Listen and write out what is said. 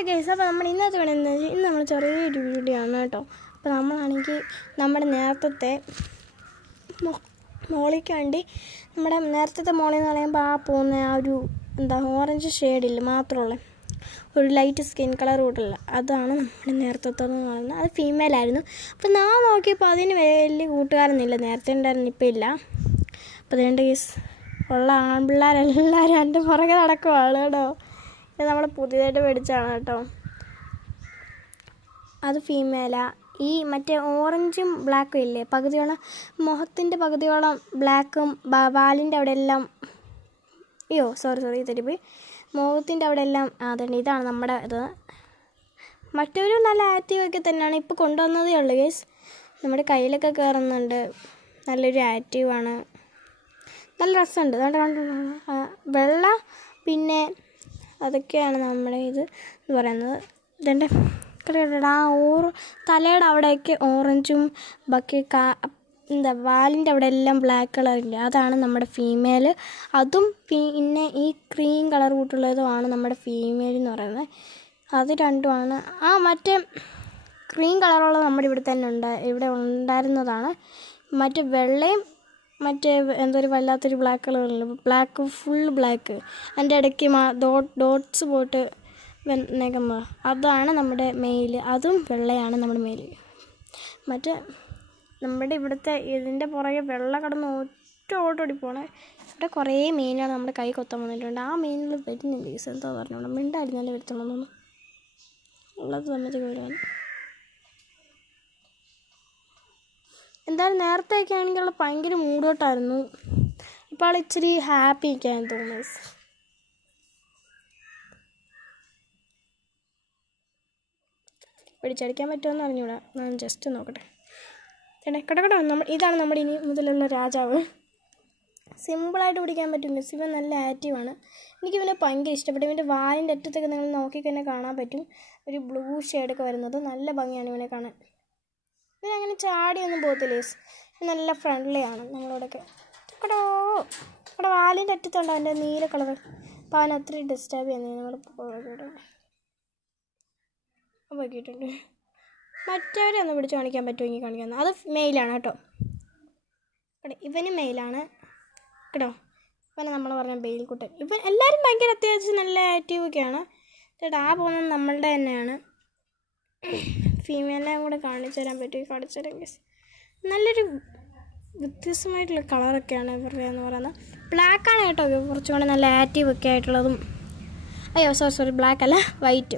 Hello guys, അപ്പോൾ നമ്മൾ ഇന്നത്തെ വേണമെന്ന് വെച്ചാൽ ഇന്ന് നമ്മൾ ചെറിയൊരു വീഡിയോ ആണ് കേട്ടോ. അപ്പോൾ നമ്മളാണെങ്കിൽ നമ്മുടെ നേരത്തെ മോളിക്ക് വേണ്ടി നമ്മുടെ നേരത്തെ മോളെന്ന് പറയുമ്പോൾ പോകുന്ന ആ ഒരു ഓറഞ്ച് ഷെയ്ഡില്ല മാത്രമുള്ള ഒരു ലൈറ്റ് സ്കിൻ കളർ കൂട്ടുള്ള അതാണ് നമ്മുടെ നേരത്തെ എന്ന് പറയുന്നത്. അത് ഫീമെയിലായിരുന്നു. അപ്പോൾ ഞാൻ നോക്കിയപ്പോൾ അതിന് വലിയ കൂട്ടുകാരൊന്നുമില്ല. നേരത്തെ ഉണ്ടായിരുന്നു, ഇപ്പോൾ ഇല്ല. അപ്പോൾ അതുകൊണ്ട് ഗൈസ് ഉള്ള ആൺപിള്ളേരെല്ലാവരും എൻ്റെ പുറകെ നടക്കുവാണ് കേട്ടോ. ഇത് നമ്മൾ പുതിയതായിട്ട് മേടിച്ചാണ് കേട്ടോ. അത് ഫീമെയിലാ. ഈ മറ്റേ ഓറഞ്ചും ബ്ലാക്കും ഇല്ലേ, പകുതിയോളം മുഖത്തിൻ്റെ പകുതിയോളം ബ്ലാക്കും വാലിൻ്റെ അവിടെ എല്ലാം സോറി തെറ്റിപ്പോയി, മുഖത്തിൻ്റെ അവിടെ എല്ലാം അതുണ്ട്. ഇതാണ് നമ്മുടെ ഇത്. മറ്റൊരു നല്ല ആക്റ്റീവൊക്കെ തന്നെയാണ്. ഇപ്പോൾ കൊണ്ടുവന്നതേ ഉള്ളൂ ഗൈസ്. നമ്മുടെ കയ്യിലൊക്കെ കയറുന്നുണ്ട്. നല്ലൊരു ആക്റ്റീവാണ്, നല്ല രസമുണ്ട്. വെള്ള പിന്നെ അതൊക്കെയാണ് നമ്മുടെ ഇത് എന്ന് പറയുന്നത്. ഇതിൻ്റെ ആ തലയുടെ അവിടെയൊക്കെ ഓറഞ്ചും ബാക്കി വാലിൻ്റെ അവിടെ എല്ലാം ബ്ലാക്ക് കളറില്ല, അതാണ് നമ്മുടെ ഫീമെയിൽ. അതും പിന്നെ ഈ ക്രീം കളർ കൂട്ടുള്ളതുമാണ് നമ്മുടെ ഫീമെയിൽ എന്ന് പറയുന്നത്. അത് രണ്ടുമാണ്. മറ്റേ ക്രീം കളറുള്ളത് നമ്മുടെ ഇവിടെ ഉണ്ടായിരുന്നതാണ്. മറ്റേ വെള്ളയും മറ്റേ എന്തൊരു വല്ലാത്തൊരു ബ്ലാക്ക് കളറുണ്ട്, ബ്ലാക്ക് ഫുൾ ബ്ലാക്ക്, അതിൻ്റെ ഇടയ്ക്ക് ഡോട്ട്സ് പോയിട്ട് വന്നേക്കുമ്പോൾ അതാണ് നമ്മുടെ മെയിൽ. അതും വെള്ളയാണ് നമ്മുടെ മെയിൽ. മറ്റേ നമ്മുടെ ഇവിടുത്തെ ഇതിൻ്റെ പുറകെ വെള്ള കടന്ന് ഒറ്റ ഓട്ടോടി പോണേ. ഇവിടെ കുറേ മീനുകൾ നമ്മുടെ കൈ കൊത്താൻ വന്നിട്ടുണ്ട്. ആ മീനുകൾ വരുന്നില്ല ഈ എന്താ പറഞ്ഞോളൂ, മിണ്ടായിരുന്നാലേ വരുത്തണമെന്നൊന്നും ഉള്ളത് സമയത്ത് വരുവാൻ. എന്തായാലും നേരത്തെയൊക്കെ ആണെങ്കിൽ അവൾ ഭയങ്കര മൂടോട്ടായിരുന്നു. ഇപ്പോൾ അവൾ ഇച്ചിരി ഹാപ്പി ഒക്കെയാണെന്ന് തോന്നുന്നു. പിടിച്ചടിക്കാൻ പറ്റുമെന്ന് അറിഞ്ഞൂടാ, ഞാൻ ജസ്റ്റ് നോക്കട്ടെ. കേട്ടോ ഇതാണ് നമ്മുടെ ഇനി മുതലുള്ള രാജാവ്. സിമ്പിളായിട്ട് പിടിക്കാൻ പറ്റും. ഇവൻ നല്ല ആക്റ്റീവാണ്. എനിക്കിവനെ ഭയങ്കര ഇഷ്ടപ്പെട്ടു. ഇവൻ്റെ വാലിൻ്റെ അറ്റത്തൊക്കെ നിങ്ങൾ നോക്കിക്കഴിഞ്ഞാൽ കാണാൻ പറ്റും ഒരു ബ്ലൂ ഷെയ്ഡൊക്കെ വരുന്നത്. നല്ല ഭംഗിയാണ് ഇവനെ കാണാൻ. ഇവനങ്ങനെ ചാടിയൊന്നും പോകത്തില്ല. നല്ല ഫ്രണ്ട്ലിയാണ് നമ്മളോടൊക്കെ. ഇവിടെ വാലിൻ്റെ അറ്റത്തുണ്ടോ അതിൻ്റെ നീല കളർ. അപ്പോൾ അവൻ അത്രയും ഡിസ്റ്റർബ് ചെയ്യുന്നത് നമ്മൾ പോയിട്ടുണ്ട്. മറ്റവരെ ഒന്ന് പിടിച്ച് കാണിക്കാൻ പറ്റുമെങ്കിൽ കാണിക്കാൻ. അത് മെയിലാണ് കേട്ടോ. ഇവന് മെയിലാണ് കേട്ടോ. ഇവനെ നമ്മൾ പറഞ്ഞ ബെയിൽക്കുട്ടൻ. ഇവൻ എല്ലാവരും ഭയങ്കര അത്യാവശ്യം നല്ല ആക്റ്റീവൊക്കെയാണ് ചേട്ടാ. പോകുന്നത് നമ്മളുടെ തന്നെയാണ്. ഫീമെയിലിനെ കൂടെ കാണിച്ചു തരാൻ പറ്റും, കാണിച്ചു തരാം ഗൈസ്. നല്ലൊരു വ്യത്യസ്തമായിട്ടുള്ള കളറൊക്കെയാണ് ഇവരുടെ എന്ന് പറയുന്നത്. ബ്ലാക്കാണ് കേട്ടോ കുറച്ചും കൂടെ നല്ല ആക്റ്റീവൊക്കെ ആയിട്ടുള്ളതും. സോറി ബ്ലാക്ക് അല്ല, വൈറ്റ്.